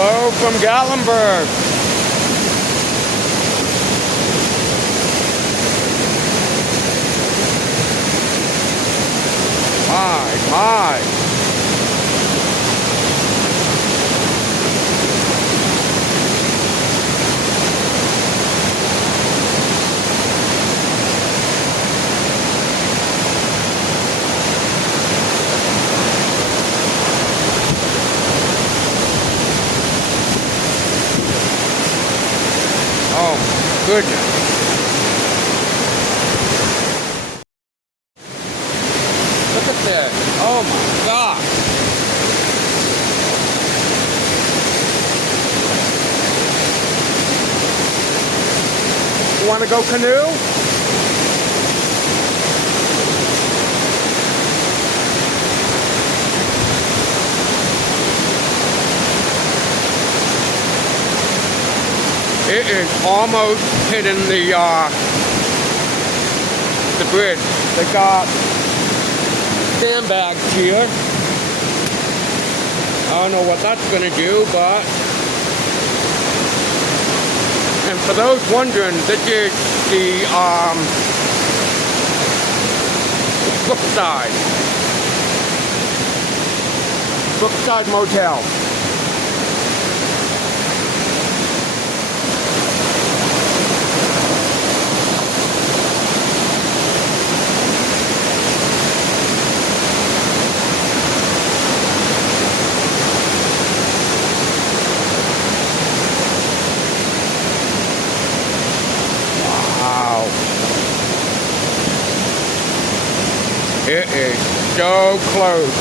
Hello from Gatlinburg. My. Oh my goodness. Look at this. Oh my God. You want to go canoe? It is almost hitting the bridge. They got sandbags here. I don't know what that's gonna do, but... And for those wondering, this is the Brookside Motel. It is so close.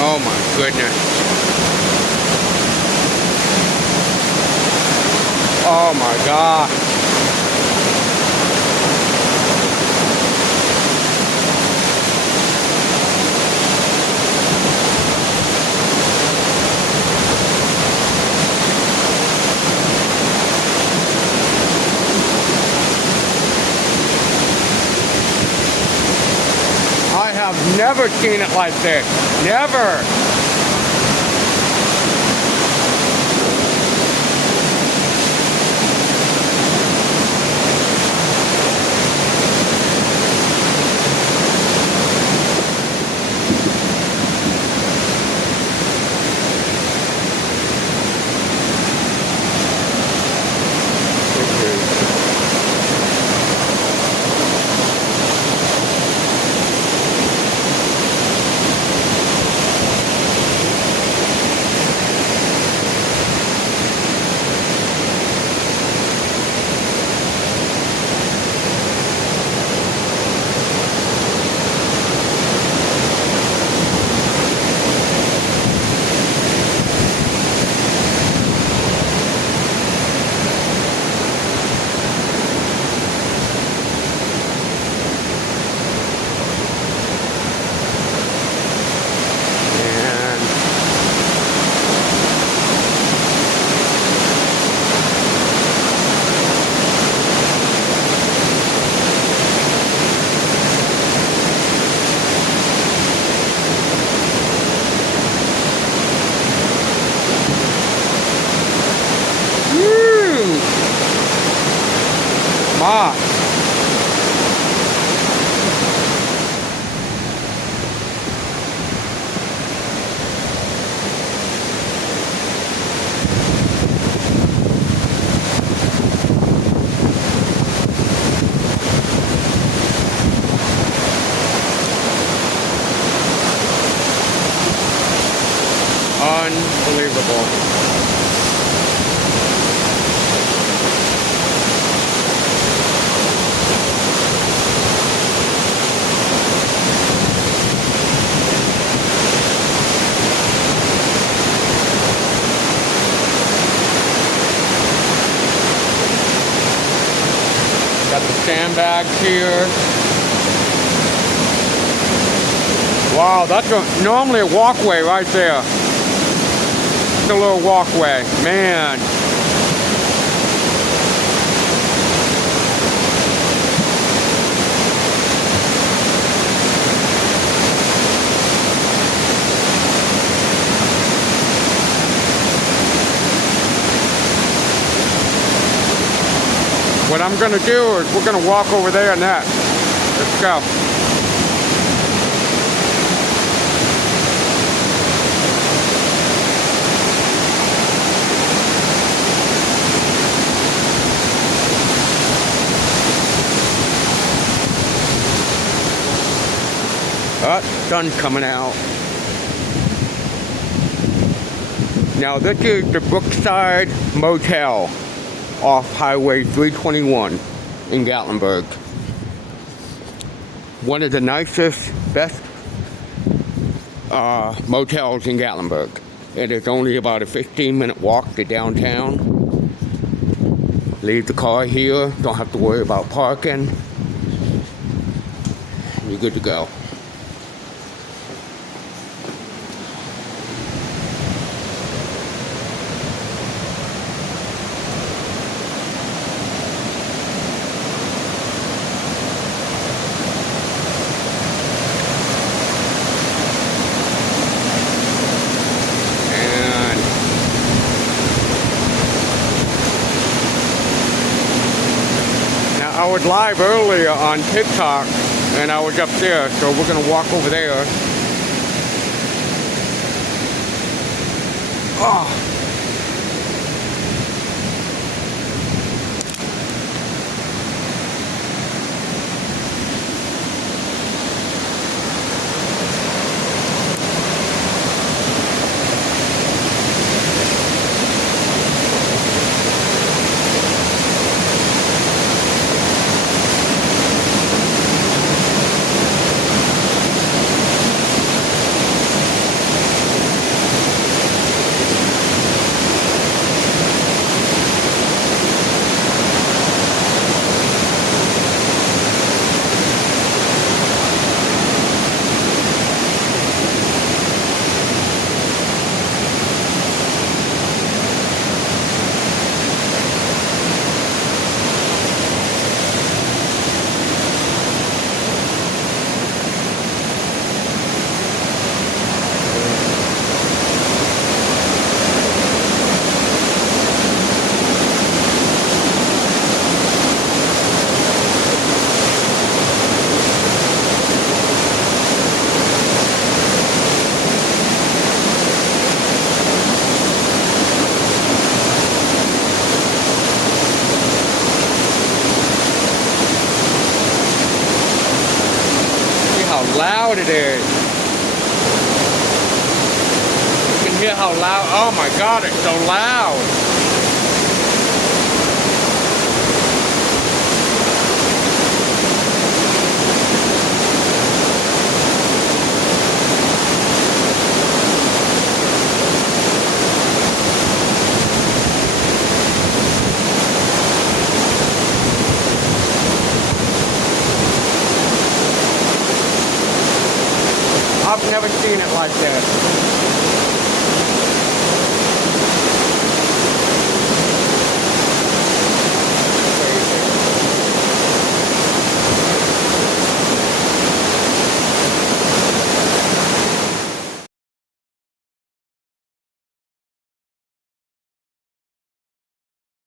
Oh my goodness. Oh my God. I have never seen it like this. Never. My. Unbelievable. Got the sandbags here. Wow, that's normally a walkway right there. It's a little walkway, man. What I'm gonna do is we're gonna walk over there next. Let's go. Oh, sun's coming out. Now this is the Brookside Motel off Highway 321 in Gatlinburg. One of the nicest, best motels in Gatlinburg. It is only about a 15-minute walk to downtown. Leave the car here, don't have to worry about parking. You're good to go. I was live earlier on TikTok and I was up there, so we're gonna walk over there. Oh. Loud it is. You can hear how loud. Oh my God, it's so loud. I've never seen it like this.